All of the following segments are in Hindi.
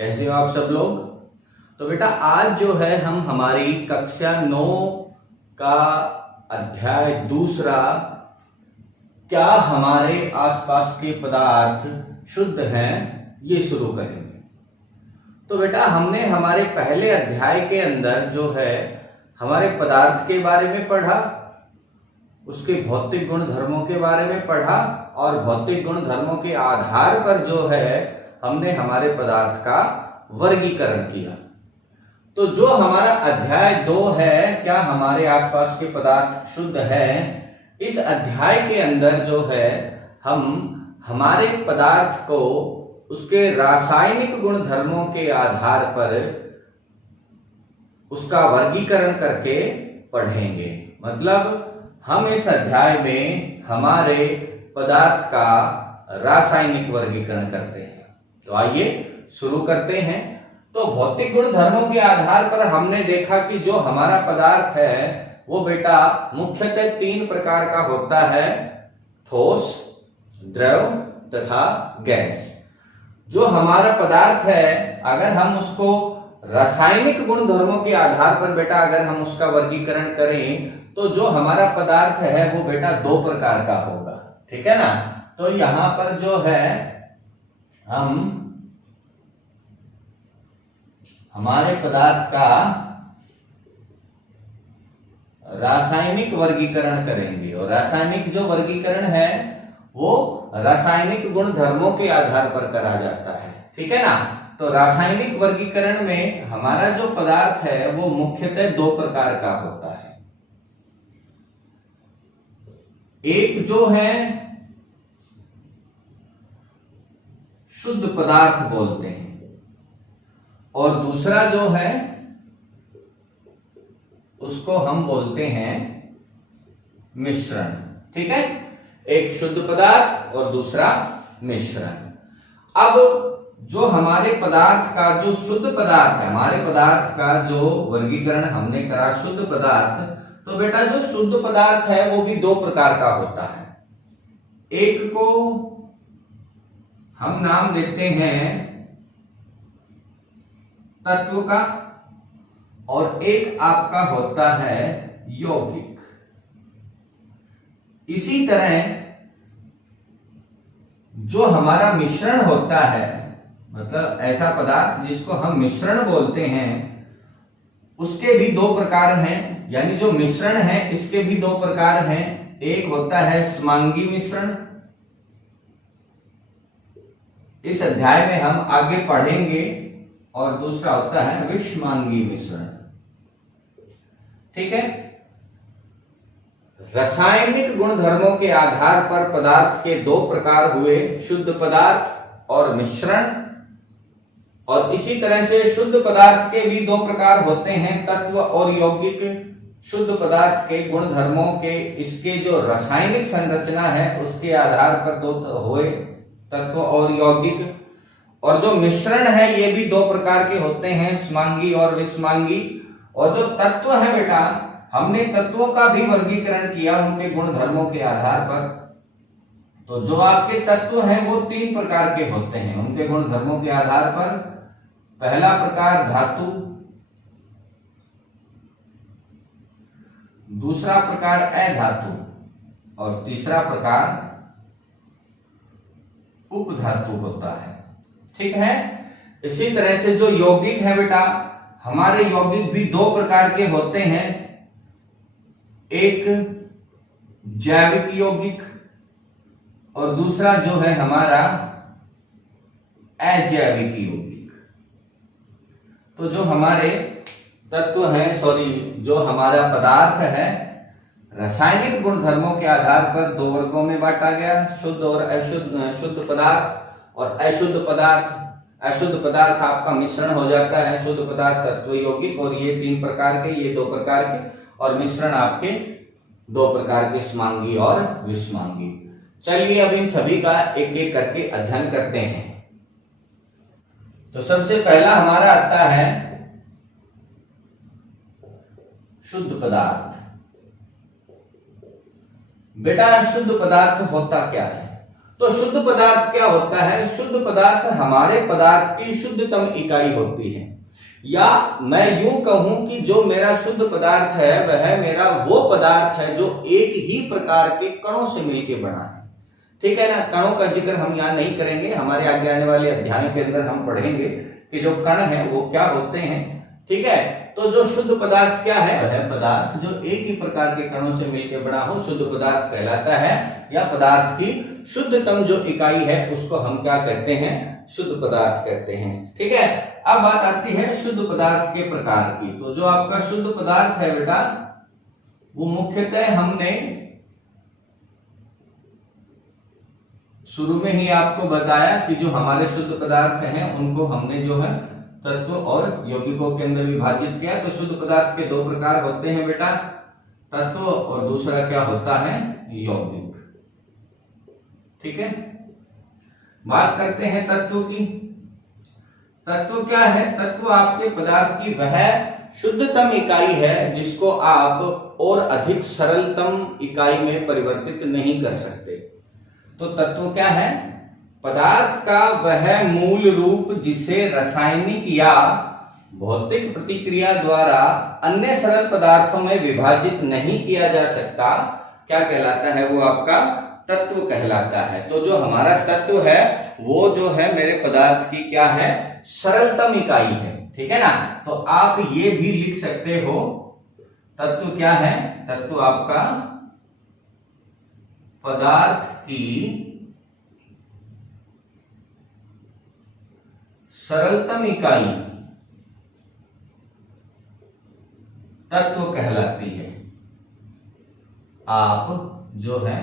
कैसे हो आप सब लोग। तो बेटा आज जो है हम हमारी कक्षा 9 का अध्याय दूसरा क्या हमारे आसपास के पदार्थ शुद्ध हैं ये शुरू करेंगे। तो बेटा हमने हमारे पहले अध्याय के अंदर जो है हमारे पदार्थ के बारे में पढ़ा, उसके भौतिक गुण धर्मों के बारे में पढ़ा और भौतिक गुण धर्मों के आधार पर जो है हमने हमारे पदार्थ का वर्गीकरण किया। तो जो हमारा अध्याय 2 है क्या हमारे आसपास के पदार्थ शुद्ध है, इस अध्याय के अंदर जो है हम हमारे पदार्थ को उसके रासायनिक गुण धर्मों के आधार पर उसका वर्गीकरण करके पढ़ेंगे। मतलब हम इस अध्याय में हमारे पदार्थ का रासायनिक वर्गीकरण करते हैं। तो आइए शुरू करते हैं। तो भौतिक गुण धर्मों के आधार पर हमने देखा कि जो हमारा पदार्थ है वो बेटा मुख्यतः 3 प्रकार का होता है, ठोस, द्रव तथा गैस। जो हमारा पदार्थ है अगर हम उसको रासायनिक गुण धर्मों के आधार पर बेटा अगर हम उसका वर्गीकरण करें तो जो हमारा पदार्थ है वो बेटा 2 प्रकार का होगा, ठीक है ना। तो यहां पर जो है हम हमारे पदार्थ का रासायनिक वर्गीकरण करेंगे और रासायनिक जो वर्गीकरण है वो रासायनिक गुण धर्मों के आधार पर करा जाता है, ठीक है ना। तो रासायनिक वर्गीकरण में हमारा जो पदार्थ है वो मुख्यतः 2 प्रकार का होता है। एक जो है शुद्ध पदार्थ बोलते हैं और दूसरा जो है उसको हम बोलते हैं मिश्रण, ठीक है। एक शुद्ध पदार्थ और दूसरा मिश्रण। अब जो हमारे पदार्थ का जो शुद्ध पदार्थ है, हमारे पदार्थ का जो वर्गीकरण हमने करा शुद्ध पदार्थ, तो बेटा जो शुद्ध पदार्थ है वो भी 2 प्रकार का होता है। एक को हम नाम देते हैं तत्व का और एक आपका होता है यौगिक। इसी तरह जो हमारा मिश्रण होता है, मतलब ऐसा पदार्थ जिसको हम मिश्रण बोलते हैं, उसके भी 2 प्रकार हैं। यानी जो मिश्रण है इसके भी 2 प्रकार हैं। एक होता है समांगी मिश्रण, इस अध्याय में हम आगे पढ़ेंगे, और दूसरा होता है विषमांगी मिश्रण, ठीक है। रासायनिक गुण धर्मों के आधार पर पदार्थ के 2 प्रकार हुए, शुद्ध पदार्थ और मिश्रण। और इसी तरह से शुद्ध पदार्थ के भी 2 प्रकार होते हैं, तत्व और यौगिक। शुद्ध पदार्थ के गुण धर्मों के इसके जो रासायनिक संरचना है उसके आधार पर 2 हुए, तत्व और यौगिक। और जो मिश्रण है ये भी 2 प्रकार के होते हैं, समांगी और विषमांगी। और जो तत्व है बेटा हमने तत्वों का भी वर्गीकरण किया उनके गुण धर्मों के आधार पर। तो जो आपके तत्व हैं वो 3 प्रकार के होते हैं उनके गुण धर्मों के आधार पर। पहला प्रकार धातु, दूसरा प्रकार अधातु और तीसरा प्रकार उपधातु होता है, ठीक है। इसी तरह से जो यौगिक है बेटा हमारे यौगिक भी 2 प्रकार के होते हैं। एक जैविक यौगिक और दूसरा जो है हमारा अजैविक यौगिक। तो जो हमारे तत्व हैं, जो हमारा पदार्थ है रासायनिक गुण धर्मों के आधार पर 2 वर्गों में बांटा गया, शुद्ध और अशुद्ध। शुद्ध पदार्थ और अशुद्ध पदार्थ। अशुद्ध पदार्थ आपका मिश्रण हो जाता है, शुद्ध पदार्थ तत्व यौगिक, और ये 3 प्रकार के, ये 2 प्रकार के, और मिश्रण आपके 2 प्रकार के, समांगी और विषमांगी। चलिए अब इन सभी का एक एक करके अध्ययन करते हैं। तो सबसे पहला हमारा आता है शुद्ध पदार्थ। बेटा शुद्ध पदार्थ होता क्या है? तो शुद्ध पदार्थ क्या होता है? शुद्ध पदार्थ हमारे पदार्थ की शुद्धतम इकाई होती है, या मैं यूं कहूं कि जो मेरा शुद्ध पदार्थ है वह मेरा वो पदार्थ है जो एक ही प्रकार के कणों से मिलकर बना है। ठीक है ना। कणों का जिक्र हम यहाँ नहीं करेंगे, हमारे आगे आने वाले अध्याय के अंदर हम पढ़ेंगे कि जो कण है वो क्या होते हैं। ठीक है। तो जो शुद्ध पदार्थ क्या है? वह पदार्थ जो एक ही प्रकार के कणों से मिलकर बना हो शुद्ध पदार्थ कहलाता है, या पदार्थ की शुद्धतम जो इकाई है उसको हम क्या कहते हैं? शुद्ध पदार्थ कहते हैं। ठीक है। अब बात आती है शुद्ध पदार्थ के प्रकार की। तो जो आपका शुद्ध पदार्थ है बेटा, वो मुख्यतः हमने शुरू में ही आपको बताया कि जो हमारे शुद्ध पदार्थ हैं उनको हमने जो है तत्व और यौगिकों के अंदर विभाजित किया। तो शुद्ध पदार्थ के दो प्रकार होते हैं बेटा, तत्व और दूसरा क्या होता है? यौगिक। ठीक है। बात करते हैं तत्व की। तत्व क्या है? तत्व आपके पदार्थ की वह शुद्धतम इकाई है जिसको आप और अधिक सरलतम इकाई में परिवर्तित नहीं कर सकते। तो तत्व क्या है? पदार्थ का वह मूल रूप जिसे रासायनिक या भौतिक प्रतिक्रिया द्वारा अन्य सरल पदार्थों में विभाजित नहीं किया जा सकता, क्या कहलाता है? वो आपका तत्व कहलाता है। तो जो हमारा तत्व है वो जो है मेरे पदार्थ की क्या है? सरलतम इकाई है। ठीक है ना। तो आप ये भी लिख सकते हो, तत्व क्या है? तत्व आपका पदार्थ की सरलतम इकाई तत्व कहलाती है। आप जो है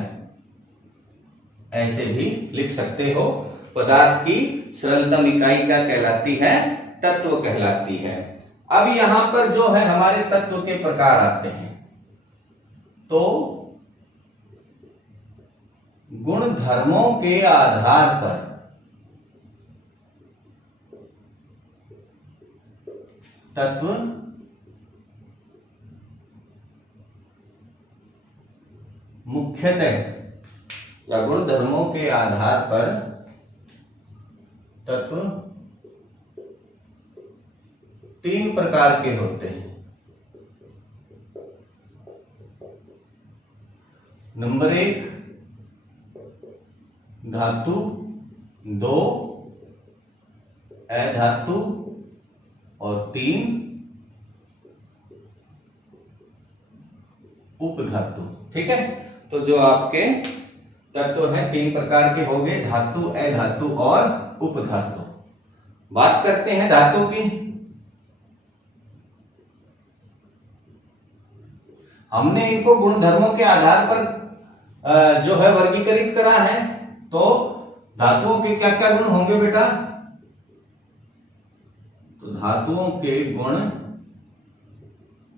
ऐसे भी लिख सकते हो, पदार्थ की सरलतम इकाई क्या कहलाती है? तत्व कहलाती है। अब यहां पर जो है हमारे तत्व के प्रकार आते हैं। तो गुण धर्मों के आधार पर तत्व मुख्यतः या गुण धर्मों के आधार पर तत्व तीन प्रकार के होते हैं। नंबर 1 धातु, 2 अधातु और 3 उपधातु। ठीक है। तो जो आपके तत्व है तीन प्रकार के हो गए, धातु, अधातु और उपधातु। बात करते हैं धातु की। हमने इनको गुण धर्मों के आधार पर जो है वर्गीकृत करा है। तो धातुओं के क्या क्या गुण होंगे बेटा? तो धातुओं के गुण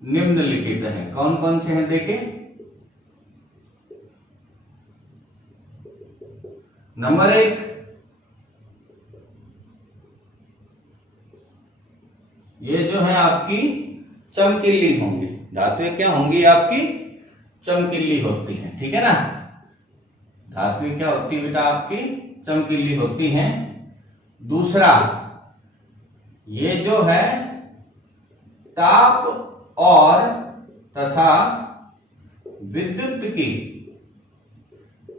निम्नलिखित हैं। कौन कौन से हैं देखें। नंबर 1 ये जो है आपकी चमकीली होंगी। धातुएं क्या होंगी? आपकी चमकीली होती हैं। ठीक है ना। धातुएं क्या होती है बेटा? आपकी चमकीली होती हैं। दूसरा, ये जो है ताप और तथा विद्युत की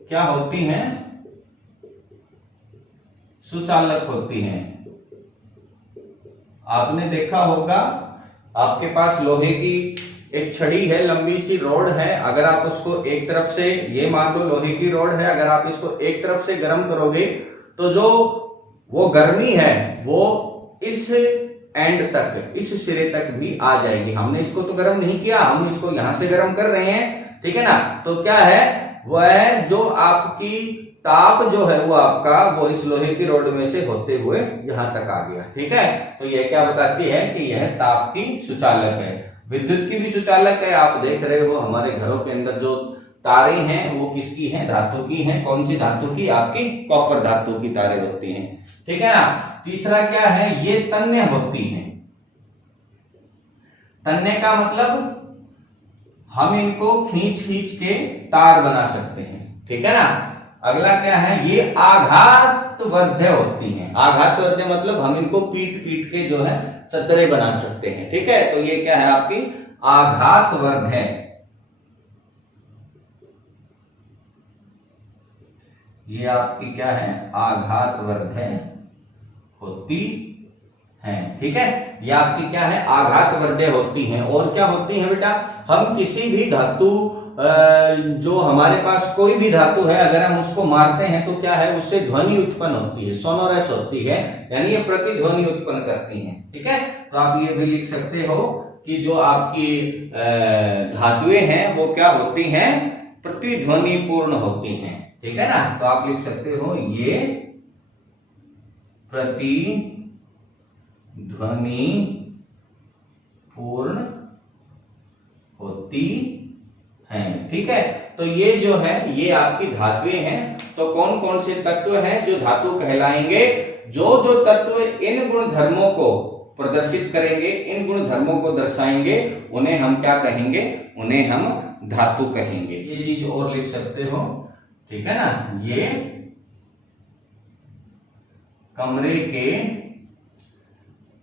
क्या होती हैं? सुचालक होती हैं। आपने देखा होगा आपके पास लोहे की एक छड़ी है, लंबी सी रोड है। अगर आप उसको एक तरफ से, ये मान लो लोहे की रोड है, अगर आप इसको एक तरफ से गर्म करोगे तो जो वो गर्मी है वो इस एंड तक, इस सिरे तक भी आ जाएगी। हमने इसको तो गर्म नहीं किया, हम इसको यहां से गर्म कर रहे हैं। ठीक है ना। तो क्या है? वह जो आपकी ताप जो है वो आपका वो इस लोहे की रोड में से होते हुए यहां तक आ गया। ठीक है। तो यह क्या बताती है कि यह ताप की सुचालक है। विद्युत की भी सुचालक है। आप देख रहे हो हमारे घरों के अंदर जो तारे हैं वो किसकी हैं? धातु की हैं। कौन सी धातु की? आपकी कॉपर धातु की तारे होती हैं। ठीक है ना। तीसरा क्या है? ये तन्य होती हैं। तन्य का मतलब हम इनको खींच खींच के तार बना सकते हैं। ठीक है ना। अगला क्या है, ये आघातवर्ध्य होती हैं। आघातवर्ध्य मतलब हम इनको पीट पीट के जो है चतरे बना सकते हैं, ठीक है। तो ये क्या है आपकी आघातवर्ध्य, ये आपकी क्या है आघातवर्ध्य होती हैं, ठीक है। ये आपकी क्या है आघातवर्ध्य होती हैं। और क्या होती हैं बेटा, हम किसी भी धातु जो हमारे पास कोई भी धातु है, अगर हम उसको मारते हैं तो क्या है उससे ध्वनि उत्पन्न होती है, सोनोरस होती है, यानी ये प्रतिध्वनि उत्पन्न करती हैं, ठीक है। तो आप ये भी लिख सकते हो कि जो आपकी धातुएं हैं वो क्या होती हैं, प्रतिध्वनि पूर्ण होती हैं, ठीक है ना। तो आप लिख सकते हो ये प्रतिध्वनि पूर्ण होती हैं, ठीक है। तो ये जो है ये आपकी धातुएं हैं। तो कौन कौन से तत्व हैं जो धातु कहलाएंगे, जो जो तत्व इन गुण धर्मों को प्रदर्शित करेंगे, इन गुण धर्मों को दर्शाएंगे, उन्हें हम क्या कहेंगे, उन्हें हम धातु कहेंगे। ये चीज और लिख सकते हो, ठीक है ना। ये कमरे के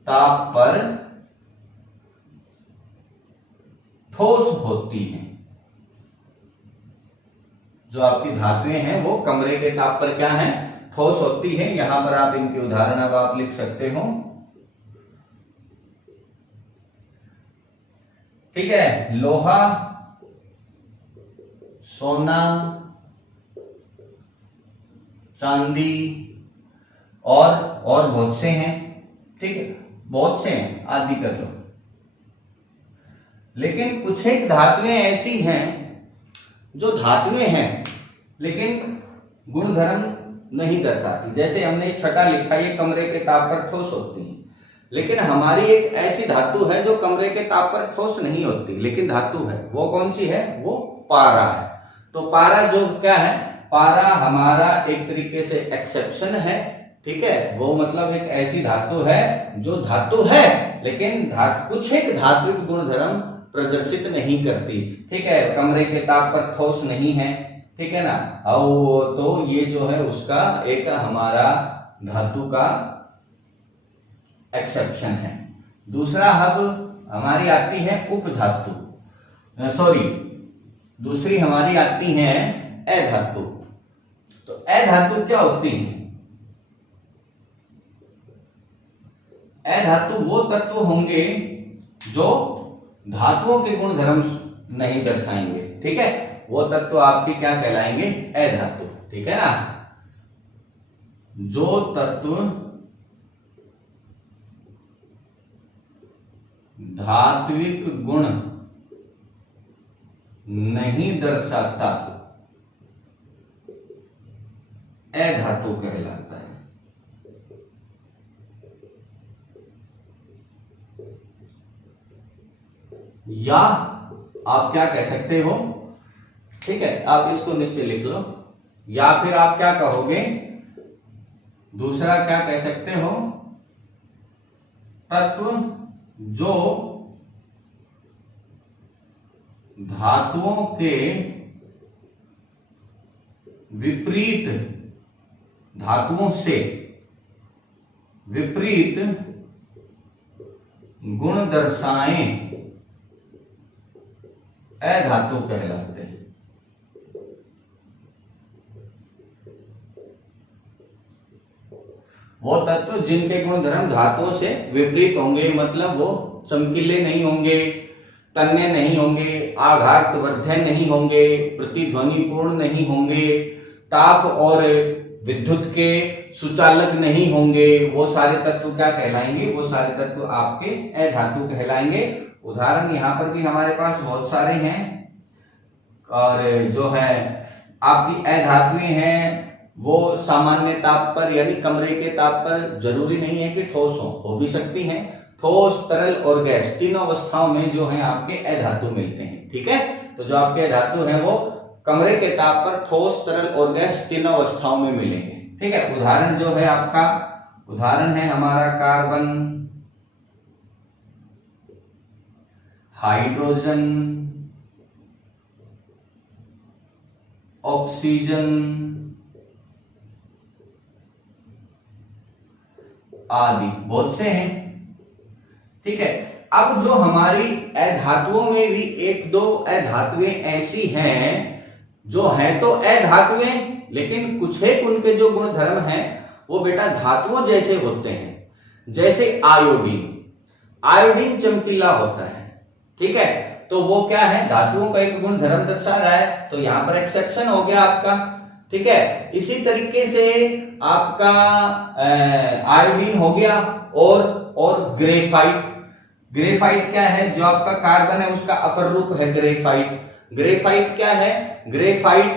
ताप पर ठोस होती हैं। जो आपकी धातुएं हैं वो कमरे के ताप पर क्या है, ठोस होती है। यहां पर आप इनके उदाहरण अब आप लिख सकते हो, ठीक है। लोहा, सोना, चांदी और बहुत से हैं, ठीक है, बहुत से हैं, आदि कर लो। लेकिन कुछ एक धातुएं ऐसी हैं जो धातुएं हैं लेकिन गुणधर्म नहीं दर्शाती। जैसे हमने छठा लिखा, ये कमरे के ताप पर ठोस होती है, लेकिन हमारी एक ऐसी धातु है जो कमरे के ताप पर ठोस नहीं होती लेकिन धातु है। वो कौन सी है, वो पारा है। तो पारा जो क्या है, पारा हमारा एक तरीके से एक्सेप्शन है, ठीक है। वो मतलब एक ऐसी धातु है जो धातु है लेकिन कुछ एक धात्विक गुणधर्म प्रदर्शित नहीं करती, ठीक है। कमरे के ताप पर ठोस नहीं है, ठीक है ना। और तो ये जो है उसका एक हमारा धातु का एक्सेप्शन है। दूसरा अब हमारी आती है उपधातु, सॉरी दूसरी हमारी आती है अधातु। तो अधातु क्या होती है, अधातु वो तत्व होंगे जो धातुओं के गुण धर्म नहीं दर्शाएंगे, ठीक है। वो तत्व आपके क्या कहलाएंगे, अधातु, ठीक है ना। जो तत्व धात्विक गुण नहीं दर्शाता अधातु कहलाता है। या आप क्या कह सकते हो, ठीक है, आप इसको नीचे लिख लो। या फिर आप क्या कहोगे, दूसरा क्या कह सकते हो, तत्व जो धातुओं के विपरीत, धातुओं से विपरीत गुण दर्शाएं अधातु कहलाते हैं। वो तत्व जिनके गुण धर्म धातुओं से विपरीत होंगे, मतलब वो चमकीले नहीं होंगे, तन्य नहीं होंगे, आघातवर्ध्य नहीं होंगे, प्रतिध्वनिपूर्ण नहीं होंगे, ताप और विद्युत के सुचालक नहीं होंगे। वो सारे तत्व क्या कहलाएंगे, वो सारे तत्व आपके अधातु कहलाएंगे। उदाहरण यहां पर भी हमारे पास बहुत सारे हैं। और जो है आपकी अधातुएं हैं वो सामान्य ताप पर यानी कमरे के ताप पर, जरूरी नहीं है कि ठोस हो भी सकती हैं। ठोस, तरल और गैस तीनों अवस्थाओं में जो है आपके अधातु मिलते हैं, ठीक है। तो जो आपके अधातु हैं वो कमरे के ताप पर ठोस, तरल और गैस तीनों अवस्थाओं में मिलेंगे, ठीक है। उदाहरण जो है आपका, उदाहरण है हमारा कार्बन, हाइड्रोजन, ऑक्सीजन, आदि बहुत से हैं। ठीक है, अब जो हमारी अधातुओं में भी एक दो अधातुएं ऐसी हैं जो हैं तो अधातुएं, लेकिन कुछ एक उनके जो गुण धर्म हैं वो बेटा धातुओं जैसे होते हैं। जैसे आयोडीन, आयोडीन चमकीला होता है। ठीक है, तो वो क्या है, धातुओं का एक गुण धर्म दर्शा रहा है, तो यहां पर एक्सेप्शन हो गया आपका। ठीक है, इसी तरीके से आपका आयोडीन हो गया। और ग्रेफाइट, ग्रेफाइट क्या है, जो आपका कार्बन है उसका अपर रूप है ग्रेफाइट। ग्रेफाइट क्या है, ग्रेफाइट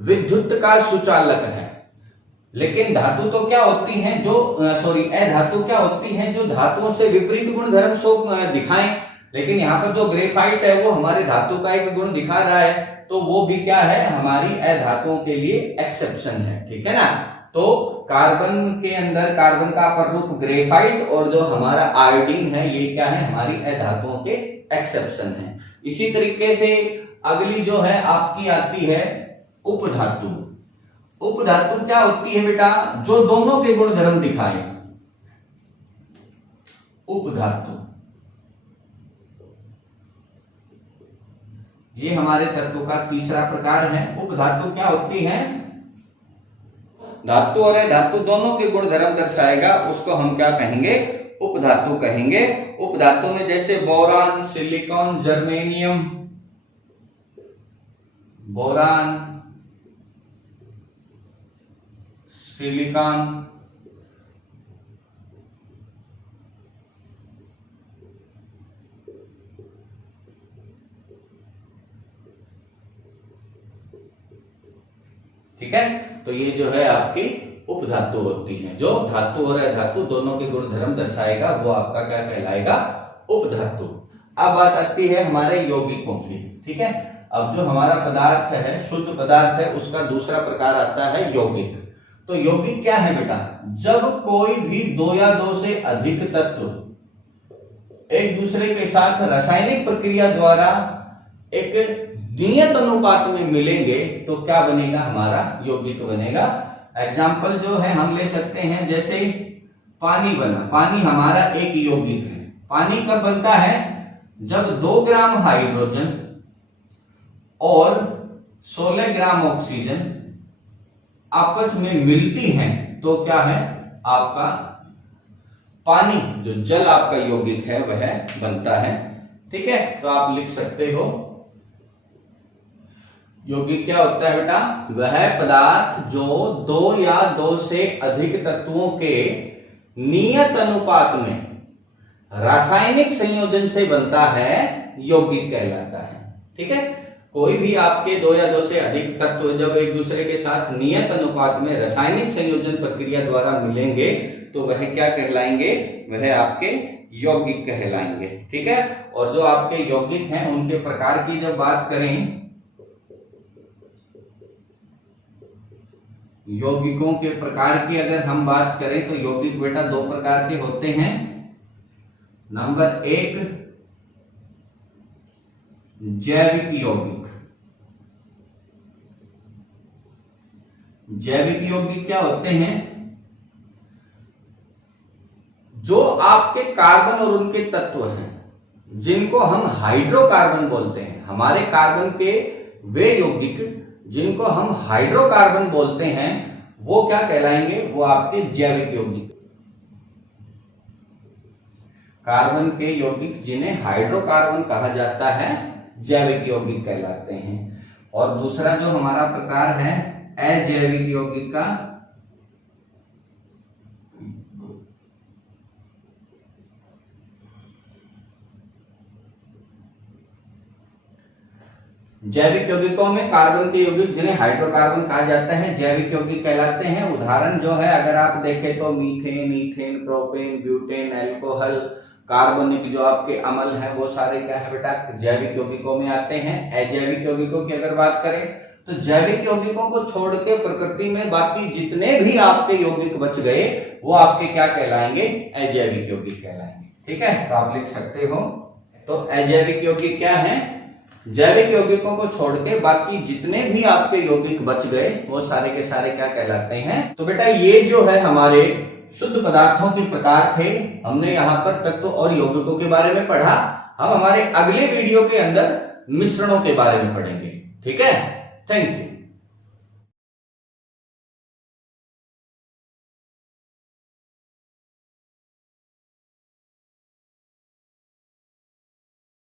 विद्युत का सुचालक है। लेकिन धातु तो क्या होती हैं जो अधातु क्या होती हैं जो धातुओं से विपरीत गुण धर्म सो दिखाएं, लेकिन यहाँ पर जो ग्रेफाइट है वो हमारे धातु का एक गुण दिखा रहा है, तो वो भी क्या है, हमारी अधातुओं के लिए एक्सेप्शन है। ठीक है ना, तो कार्बन के अंदर कार्बन का अपर रूप ग्रेफाइट और जो हमारा आयोडीन है ये क्या है, हमारी अधातुओं के एक्सेप्शन है। इसी तरीके से अगली जो है आपकी आती है उपधातु। उपधातु क्या होती है बेटा, जो दोनों के गुण धर्म दिखाए। उपधातु ये हमारे तत्व का तीसरा प्रकार है। उपधातु क्या होती है, धातु और अधातु दोनों के गुण धर्म दर्शाएगा, उसको हम क्या कहेंगे, उपधातु कहेंगे। उपधातु में जैसे boron, silicon, germanium, boron, silicon, ठीक है, तो ये जो है आपकी उपधातु होती है, जो धातु और अधातु दोनों के गुण धर्म दर्शाएगा, वो आपका क्या कहलाएगा, उपधातु। अब बात आती है हमारे यौगिकों की। ठीक है, अब जो हमारा पदार्थ है, शुद्ध पदार्थ है, उसका दूसरा प्रकार आता है यौगिक। तो यौगिक क्या है बेटा, जब कोई भी दो या दो से अधिक तत्व एक दूसरे के साथ रासायनिक प्रक्रिया द्वारा एक नियत अनुपात में मिलेंगे तो क्या बनेगा, हमारा यौगिक बनेगा। एग्जाम्पल जो है हम ले सकते हैं, जैसे पानी बना, पानी हमारा एक यौगिक है। पानी कब बनता है, जब 2 ग्राम हाइड्रोजन और 16 ग्राम ऑक्सीजन आपस में मिलती हैं तो क्या है, आपका पानी, जो जल आपका यौगिक है वह बनता है। ठीक है, तो आप लिख सकते हो यौगिक क्या होता है बेटा, वह पदार्थ जो 2 या 2 से अधिक तत्वों के नियत अनुपात में रासायनिक संयोजन से बनता है, यौगिक कहलाता है। ठीक है, कोई भी आपके 2 या 2 से अधिक तत्व जब एक दूसरे के साथ नियत अनुपात में रासायनिक संयोजन प्रक्रिया द्वारा मिलेंगे तो वह क्या कहलाएंगे, वह आपके यौगिक कहलाएंगे। ठीक है, और जो आपके यौगिक हैं उनके प्रकार की जब बात करें, यौगिकों के प्रकार की अगर हम बात करें तो यौगिक बेटा 2 प्रकार के होते हैं। नंबर 1 जैविक यौगिक। जैविक यौगिक क्या होते हैं, जो आपके कार्बन और उनके तत्व हैं जिनको हम हाइड्रोकार्बन बोलते हैं। हमारे कार्बन के वे यौगिक जिनको हम हाइड्रोकार्बन बोलते हैं वो क्या कहलाएंगे, वो आपके जैविक यौगिक। कार्बन के यौगिक जिन्हें हाइड्रोकार्बन कहा जाता है जैविक यौगिक कहलाते हैं। और दूसरा जो हमारा प्रकार है अजैविक यौगिक का, जैविक यौगिकों में कार्बन के यौगिक जिन्हें हाइड्रोकार्बन कहा जाता है जैविक यौगिक कहलाते हैं। उदाहरण जो है अगर आप देखें तो methane, ethane, propane, butane, alcohol, कार्बनिक जो आपके अम्ल है वो सारे क्या है बेटा, जैविक यौगिकों में आते हैं। अजैविक यौगिकों की अगर बात करें तो जैविक यौगिकों को छोड़ के प्रकृति में बाकी जितने भी आपके यौगिक बच गए वो आपके क्या कहलाएंगे, अजैविक यौगिक कहलाएंगे। ठीक है, तो आप लिख सकते हो, तो अजैविक यौगिक क्या है, जैविक यौगिकों को छोड़ के बाकी जितने भी आपके यौगिक बच गए वो सारे के सारे क्या कहलाते हैं। तो बेटा ये जो है हमारे शुद्ध पदार्थों के प्रकार थे। हमने यहां पर तत्व और यौगिकों के बारे में पढ़ा। हम हमारे अगले वीडियो के अंदर मिश्रणों के बारे में पढ़ेंगे। ठीक है, थैंक यू।